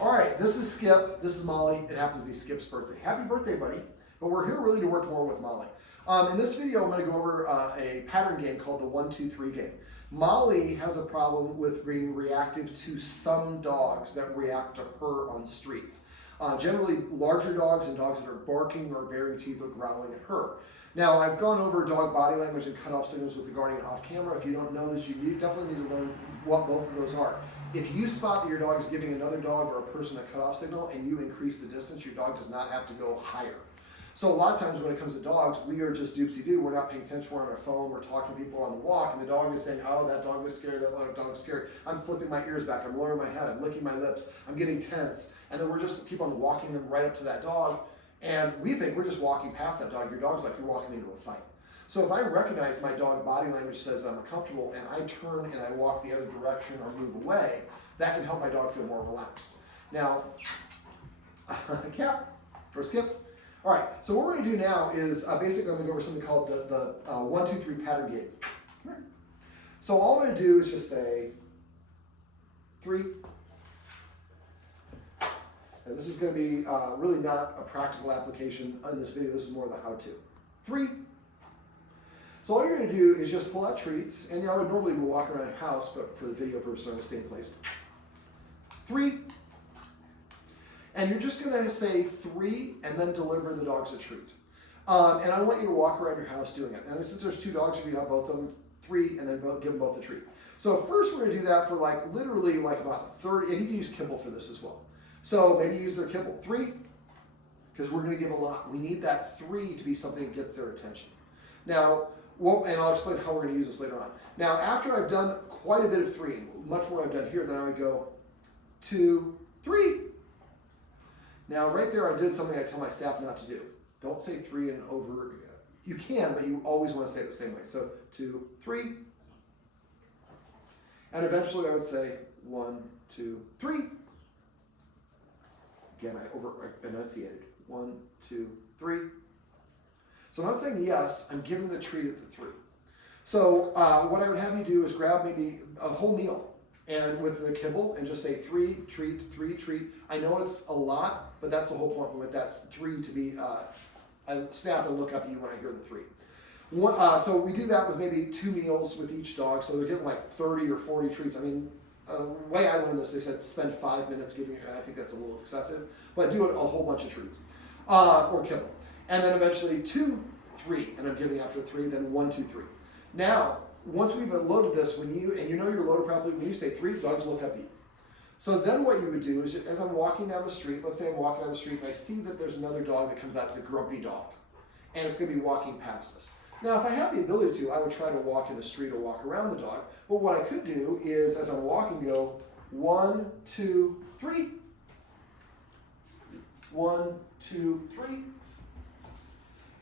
All right, this is Skip, this is Molly. It happens to be Skip's birthday. Happy birthday, buddy. But we're here really to work more with Molly. In this video, I'm going to go over a pattern game called the 1, 2, 3 game. Molly has a problem with being reactive to some dogs that react to her on streets. Generally larger dogs and dogs that are barking or baring teeth or growling at her. Now, I've gone over dog body language and cutoff signals with the Guardian off camera. If you don't know this, you definitely need to learn what both of those are. If you spot that your dog is giving another dog or a person a cutoff signal and you increase the distance, your dog does not have to go higher. So a lot of times when it comes to dogs, we are just doopsie-doo. We're not paying attention. We're on our phone. We're talking to people on the walk, and the dog is saying, oh, that dog was scary. That dog is scary. I'm flipping my ears back. I'm lowering my head. I'm licking my lips. I'm getting tense. And then we're just keep on walking them right up to that dog, and we think we're just walking past that dog. Your dog's like you're walking into a fight. So if I recognize my dog body language says I'm uncomfortable, and I turn and I walk the other direction or move away, that can help my dog feel more relaxed. Now, cat for Skip. All right, so what we're going to do now is basically I'm going to go over something called the 1, 2, 3 pattern game. So all I'm going to do is just say 3. Now, this is going to be really not a practical application in this video. This is more the how-to. 3. So all you're going to do is just pull out treats, and I would normally walk around the house, but for the video purpose, I'm going to stay in place. 3. And you're just going to say 3 and then deliver the dogs a treat. And I want you to walk around your house doing it. And since there's 2 dogs, if you have both of them, 3 and then give them both a treat. So first we're going to do that for literally about 30, and you can use kibble for this as well. So maybe use their kibble. 3, because we're going to give a lot. We need that 3 to be something that gets their attention. Now, and I'll explain how we're going to use this later on. Now, after I've done quite a bit of 3, much more I've done here, then I would go 2, 3. Now, right there, I did something I tell my staff not to do. Don't say 3 and over. You can, but you always want to say it the same way. So 2, 3. And eventually I would say 1, 2, 3. Again, I enunciated. 1, 2, 3. So I'm not saying yes, I'm giving the treat at the 3. So what I would have you do is grab maybe a whole meal and with the kibble and just say 3 treat, 3 treat. I know it's a lot, but that's the whole point with that's 3 to be, I snap and look up at you when I hear the 3. So we do that with maybe 2 meals with each dog, so they're getting like 30 or 40 treats. I mean, the way I learned this, they said spend 5 minutes giving it, and I think that's a little excessive, but do it a whole bunch of treats, or kibble. And then eventually 2, 3, and I'm giving after 3, then 1, 2, 3. Now, once we've loaded this, and you know you're loaded properly, when you say 3, dogs look up at you. So then what you would do is, as I'm walking down the street, let's say I'm walking down the street and I see that there's another dog that comes out, it's a grumpy dog, and it's going to be walking past us. Now, if I have the ability to, I would try to walk in the street or walk around the dog, but what I could do is, as I'm walking, go 1, 2, 3. 1, 2, 3.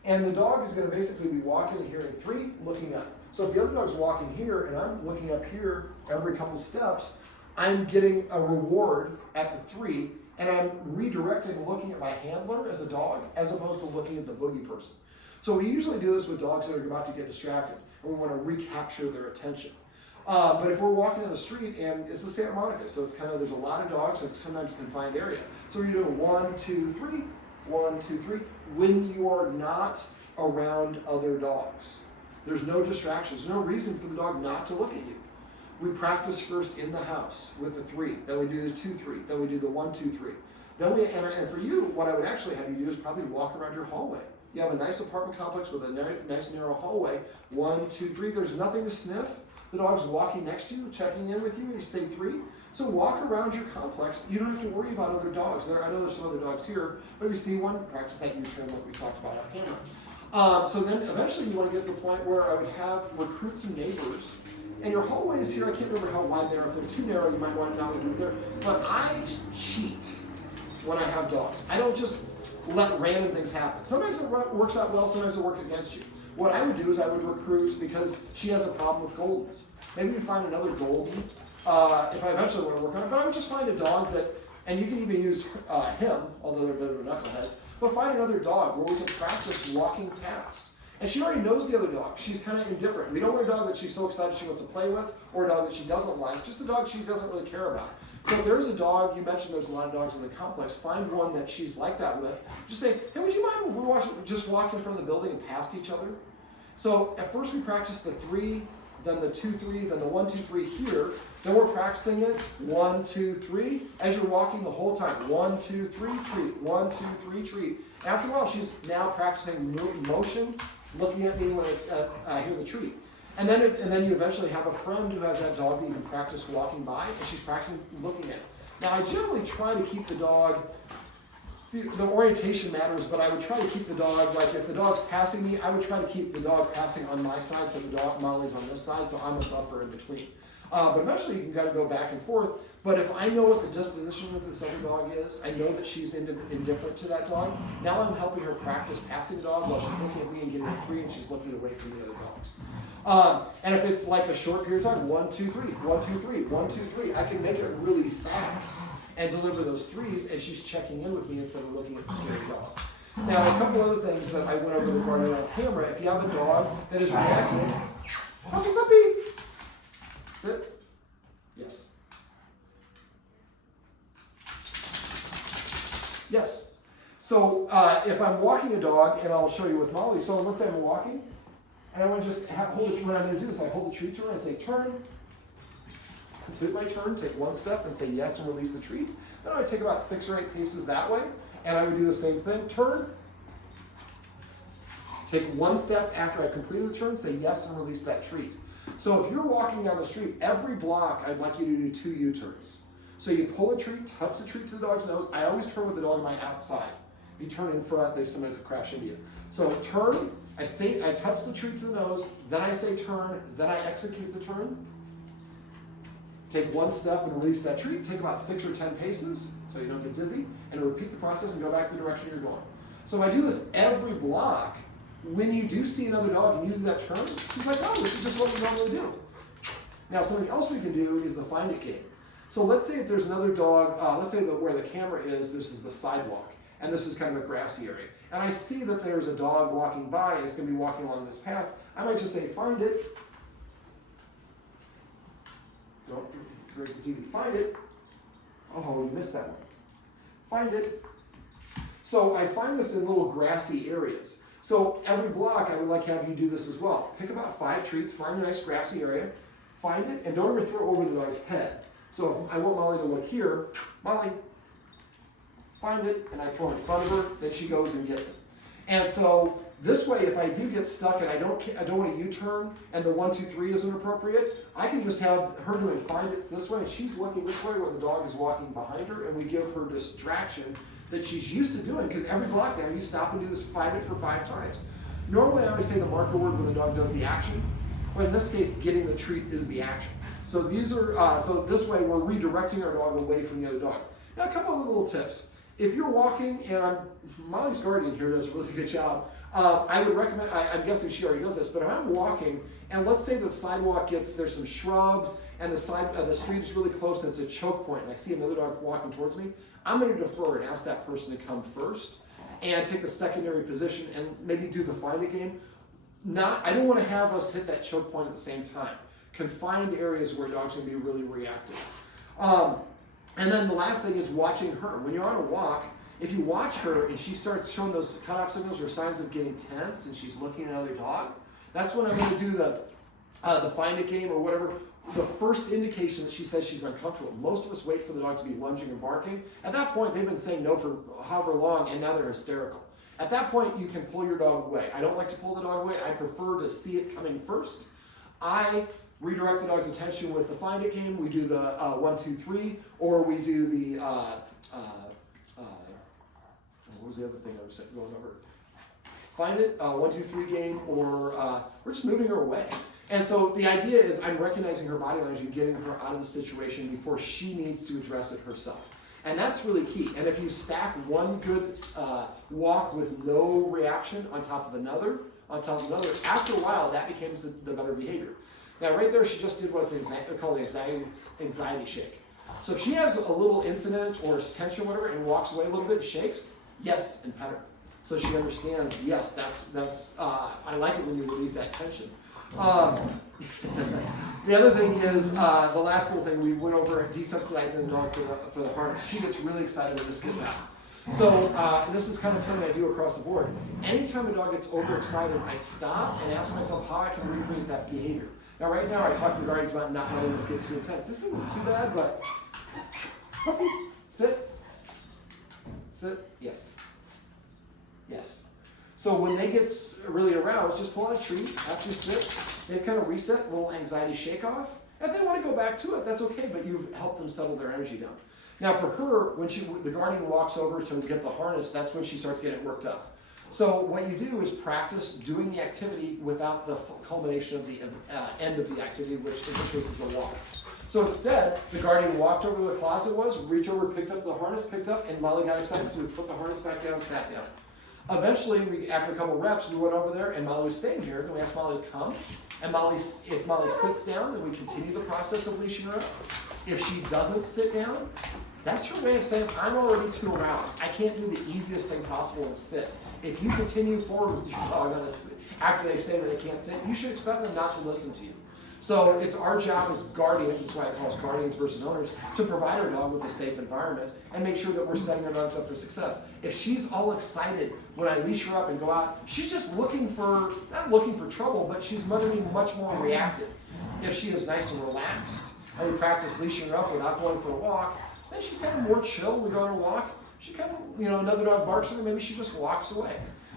And the dog is going to basically be walking and hearing 3, looking up. So if the other dog's walking here and I'm looking up here every couple steps, I'm getting a reward at the 3, and I'm redirecting looking at my handler as a dog as opposed to looking at the boogie person. So we usually do this with dogs that are about to get distracted, and we want to recapture their attention. But if we're walking down the street, and it's the Santa Monica, so it's there's a lot of dogs, and it's sometimes a confined area. So we're doing 1, 2, 3, 1, 2, 3, when you are not around other dogs. There's no distractions. There's no reason for the dog not to look at you. We practice first in the house with the 3. Then we do the 2, 3. Then we do the 1, 2, 3. Then and for you, what I would actually have you do is probably walk around your hallway. You have a nice apartment complex with a nice narrow hallway. 1, 2, 3. There's nothing to sniff. The dog's walking next to you, checking in with you. You say 3. So walk around your complex. You don't have to worry about other dogs. I know there's some other dogs here, but if you see one, practice that U-turn like we talked about off camera. So then eventually you want to get to the point where I would recruit some neighbors. And your hallway is here. I can't remember how wide they are. If they're too narrow, you might want to not do it there. But I cheat when I have dogs. I don't just let random things happen. Sometimes it works out well. Sometimes it works against you. What I would do is I would recruit because she has a problem with Goldens. Maybe we find another Golden if I eventually want to work on it. But I would just find a dog that, and you can even use him, although they're a bit of knuckleheads, but find another dog where we can practice walking past. And she already knows the other dog. She's kind of indifferent. We don't want a dog that she's so excited she wants to play with, or a dog that she doesn't like, just a dog she doesn't really care about. So if there's a dog, you mentioned there's a lot of dogs in the complex, find one that she's like that with. Just say, hey, would you mind when we just walk in front of the building and past each other? So at first we practice the 3, then the 2, 3, then the 1, 2, 3 here. Then we're practicing it 1, 2, 3 as you're walking the whole time. 1, 2, 3, treat. 1, 2, 3, treat. After a while, she's now practicing motion, looking at me when I hear the treat. And then you eventually have a friend who has that dog that you can practice walking by, and she's practicing looking at it. Now, I generally try to keep the dog, the orientation matters, but I would try to keep the dog, like if the dog's passing me, I would try to keep the dog passing on my side, so the dog, Mollie's on this side, so I'm a buffer in between. But eventually you can kind of go back and forth. But if I know what the disposition of this other dog is, I know that she's indifferent to that dog, now I'm helping her practice passing the dog while she's looking at me and getting a 3 and she's looking away from the other dogs. And if it's like a short period of time, 1, 2, 3, 1, 2, 3, 1, 2, 3, I can make it really fast and deliver those 3s, and she's checking in with me instead of looking at the scary dog. Now, a couple other things that I went over with running on camera. If you have a dog that is reactive, puppy, puppy, sit, yes. Yes. So if I'm walking a dog, and I'll show you with Mollie, so let's say I'm walking, and I want to just hold it, when I'm going to do this, I hold the treat to her, and I say turn, complete my turn, take 1 step, and say yes, and release the treat. Then I would take about 6 or 8 paces that way, and I would do the same thing, turn, take 1 step after I completed the turn, say yes, and release that treat. So if you're walking down the street, every block, I'd like you to do 2 U-turns. So you pull a treat, touch the treat to the dog's nose. I always turn with the dog on my outside. If you turn in front, there's sometimes a crash into you. So turn, I touch the treat to the nose, then I say turn, then I execute the turn. Take 1 step and release that treat. Take about 6 or 10 paces so you don't get dizzy, and repeat the process and go back the direction you're going. So if I do this every block, when you do see another dog and you do that turn, he's like, oh, this is just what we normally do. Now, something else we can do is the find it game. So let's say if there's another dog, let's say that where the camera is, this is the sidewalk, and this is kind of a grassy area. And I see that there's a dog walking by, and it's going to be walking along this path. I might just say, find it. Don't break the TV. Find it. Oh, you missed that one. Find it. So I find this in little grassy areas. So every block, I would like to have you do this as well. Pick about 5 treats, find a nice grassy area, find it, and don't ever throw it over the dog's head. So if I want Mollie to look here, Mollie, find it, and I throw it in front of her, then she goes and gets it. And so this way, if I do get stuck and I don't want to U-turn, and the 1, 2, 3 isn't appropriate, I can just have her doing find it this way, and she's looking this way where the dog is walking behind her, and we give her distraction that she's used to doing, because every block down, you stop and do this find it for 5 times. Normally, I always say the marker word when the dog does the action, but in this case, getting the treat is the action. So these are so this way we're redirecting our dog away from the other dog. Now, a couple of little tips. If you're walking, and Mollie's guardian here does a really good job, I would recommend, I'm guessing she already does this, but if I'm walking, and let's say the sidewalk there's some shrubs, and the street is really close, and it's a choke point, and I see another dog walking towards me, I'm going to defer and ask that person to come first, and take the secondary position, and maybe do the find it game. I don't want to have us hit that choke point at the same time. Confined areas where dogs can be really reactive. And then the last thing is watching her. When you're on a walk, if you watch her and she starts showing those cutoff signals or signs of getting tense and she's looking at another dog, that's when I'm going to do the find it game or whatever. The first indication that she says she's uncomfortable. Most of us wait for the dog to be lunging and barking. At that point, they've been saying no for however long, and now they're hysterical. At that point, you can pull your dog away. I don't like to pull the dog away. I prefer to see it coming first. I redirect the dog's attention with the find it game. We do the 1, 2, 3, or we do the what was the other thing I was going over? Find it, 1, 2, 3 game, or we're just moving her away. And so the idea is I'm recognizing her body language and getting her out of the situation before she needs to address it herself. And that's really key. And if you stack one good walk with no reaction on top of another, after a while, that becomes the better behavior. Now, right there, she just did what's called an anxiety shake. So if she has a little incident or tension or whatever and walks away a little bit, shakes, yes, and pet her. So she understands, yes, that's I like it when you relieve that tension. The other thing is, the last little thing, we went over desensitizing the dog for the harness. She gets really excited when this gets out. So, and this is kind of something I do across the board. Anytime a dog gets overexcited, I stop and ask myself how I can recreate that behavior. Now, right now, I talk to the guardians about not letting this get too intense. This isn't too bad, but puppy, sit, yes, yes. So when they get really aroused, just pull out a treat, ask them to sit, they kind of reset, a little anxiety shake off. If they want to go back to it, that's okay, but you've helped them settle their energy down. Now for her, when the guardian walks over to get the harness, that's when she starts getting worked up. So what you do is practice doing the activity without the culmination of the end of the activity, which in this case is a walk. So instead, the guardian walked over to the closet reached over, picked up the harness, and Molly got excited, so we put the harness back down and sat down. Eventually, after a couple of reps, we went over there, and Molly was staying here. Then we asked Molly to come, and if Molly sits down, then we continue the process of leashing her up. If she doesn't sit down, that's her way of saying, I'm already too aroused. I can't do the easiest thing possible and sit. If you continue forward with your dog after they say that they can't sit, you should expect them not to listen to you. So it's our job as guardians, that's why I call us guardians versus owners, to provide our dog with a safe environment and make sure that we're setting our dogs up for success. If she's all excited when I leash her up and go out, she's just not looking for trouble, but she's going to be much more reactive. If she is nice and relaxed, and we practice leashing her up without going for a walk, then she's kind of more chill. We go on a walk, she kind of, another dog barks at her, maybe she just walks away.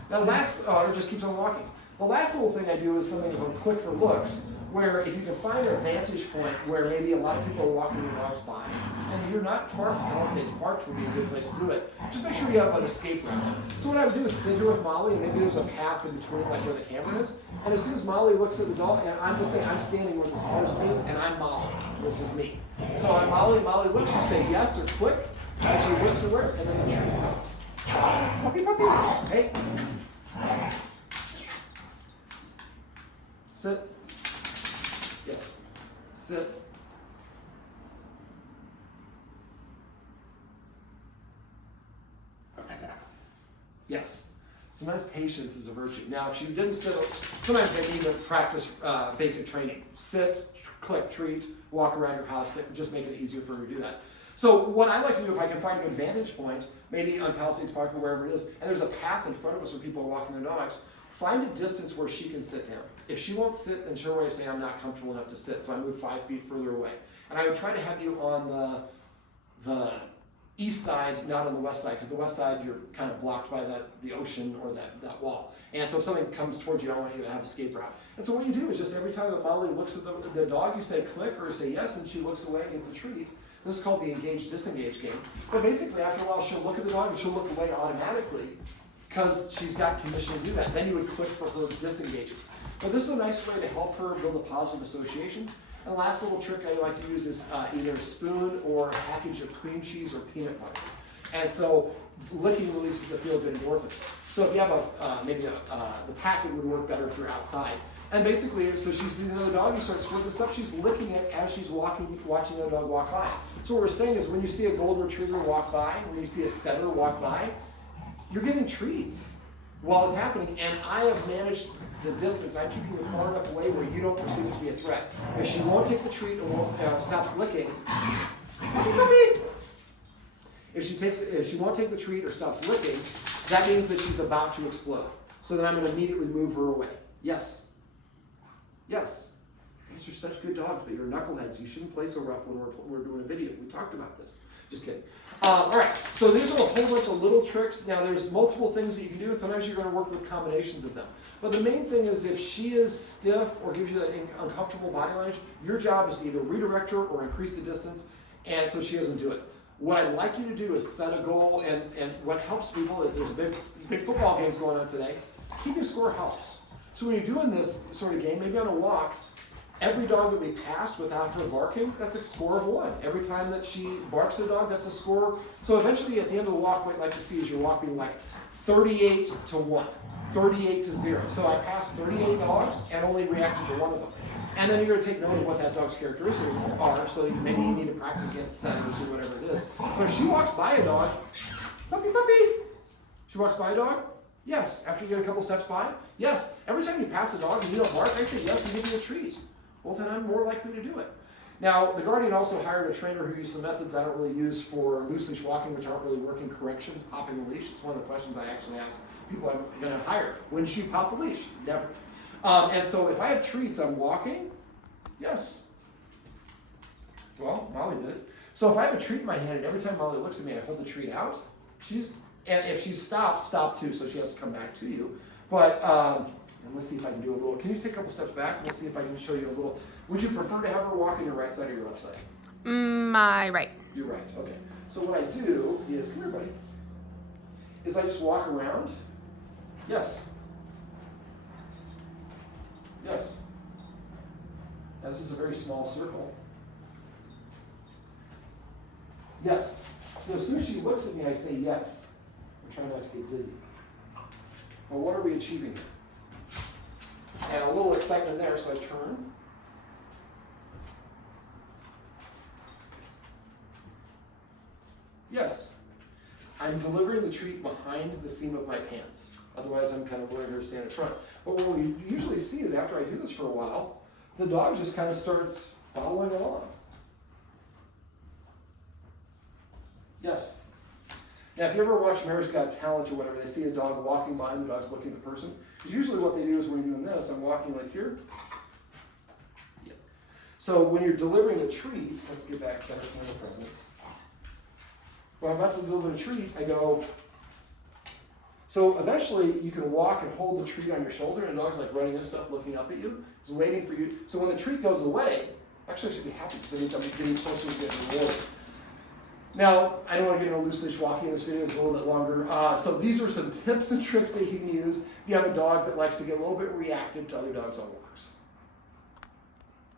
Now or just keeps on walking. The last little thing I do is something called click for looks, where if you can find a vantage point where maybe a lot of people are walking their dogs by, and you're not far from Palisades Park would be a good place to do it, just make sure you have an escape route. So what I would do is sit here with Molly, and maybe there's a path in between, like where the camera is, and as soon as Molly looks at the dog, and I'm standing where this post is, and I'm Molly. This is me. So I'm Molly looks, you say yes or click, and she looks to work, and then the treat comes. Puppy, puppy, hey. Sit. Yes. Sit. Yes. Sometimes patience is a virtue. Now, if she didn't sit, sometimes they need to practice basic training. Sit, click, treat, walk around your house, sit, just make it easier for her to do that. So what I like to do, if I can find a good vantage point, maybe on Palisades Park or wherever it is, and there's a path in front of us where people are walking their dogs, find a distance where she can sit down. If she won't sit, then she'll always say, I'm not comfortable enough to sit, so I move 5 feet further away. And I would try to have you on the east side, not on the west side, because the west side you're kind of blocked by the ocean or that wall. And so if something comes towards you, I want you to have escape route. And so what you do is just every time that Molly looks at the dog, you say click or say yes, and she looks away and gets a treat. This is called the engage-disengage game. But basically, after a while, she'll look at the dog and she'll look away automatically because she's got permission to do that. Then you would click for her to disengage it. But this is a nice way to help her build a positive association. And the last little trick I like to use is either a spoon or a package of cream cheese or peanut butter. And so licking releases the feel-good endorphins. So if you have the packet would work better if you're outside. And basically, so she sees another dog, you start squirting stuff, she's licking it as she's watching the dog walk by. So what we're saying is when you see a golden retriever walk by, when you see a setter walk by, you're getting treats while it's happening. And I have managed the distance. I'm keeping you far enough away where you don't perceive it to be a threat. If she won't take the treat or stops licking, if she won't take the treat or stops licking, that means that she's about to explode. So then I'm going to immediately move her away. Yes. Yes. These are such good dogs, but you're knuckleheads. You shouldn't play so rough when we're doing a video. We talked about this. Just kidding. All right, so these are a whole bunch of little tricks. Now, there's multiple things that you can do, and sometimes you're going to work with combinations of them. But the main thing is if she is stiff or gives you that uncomfortable body language, your job is to either redirect her or increase the distance, and so she doesn't do it. What I'd like you to do is set a goal, and what helps people is there's big football games going on today. Keeping score helps. So when you're doing this sort of game, maybe on a walk, every dog that we pass without her barking, that's a score of 1. Every time that she barks at a dog, that's a score. So eventually at the end of the walk, what I'd like to see is your walk being like 38 to 1, 38 to 0. So I passed 38 dogs and only reacted to 1 of them. And then you're going to take note of what that dog's characteristics are, so maybe you need to practice against setters or whatever it is. But if she walks by a dog, puppy, puppy, she walks by a dog, Yes. After you get a couple steps by? Yes. Every time you pass a dog and you don't bark, I say yes and give you a treat. Well, then I'm more likely to do it. Now, the Guardian also hired a trainer who used some methods I don't really use for loose leash walking, which aren't really working corrections, popping the leash. It's one of the questions I actually ask people I'm going to hire. When should you pop the leash? Never. And so if I have treats, I'm walking. Yes. Well, Molly did it. So if I have a treat in my hand and every time Molly looks at me, I hold the treat out, and if she stops, stop too, so she has to come back to you. But, and let's see if I can do a little, can you take a couple steps back? Let's see if I can show you a little. Would you prefer to have her walk on your right side or your left side? My right. You're right, okay. So what I do is, come here, buddy, is I just walk around. Yes. Yes. Now this is a very small circle. Yes. So as soon as she looks at me, I say yes. I'm trying not to get dizzy. Well, what are we achieving here? And a little excitement there, so I turn. Yes. I'm delivering the treat behind the seam of my pants. Otherwise, I'm kind of learning her to stand in front. But what we usually see is after I do this for a while, the dog just kind of starts following along. Yes. Now, if you ever watch America's Got Talent or whatever, they see a dog walking by and the dog's looking at the person. Usually what they do is when you're doing this, I'm walking like here. Yeah. So when you're delivering the treat, let's get back to our camera presence. When I'm about to deliver the treat, I go. So eventually you can walk and hold the treat on your shoulder, and the dog's like running and stuff, looking up at you. It's waiting for you. So when the treat goes away, actually I should be happy because it means I'm getting closer to getting rewarded. Now, I don't want to get into loose leash walking in this video, it's a little bit longer. So these are some tips and tricks that you can use if you have a dog that likes to get a little bit reactive to other dogs on walk.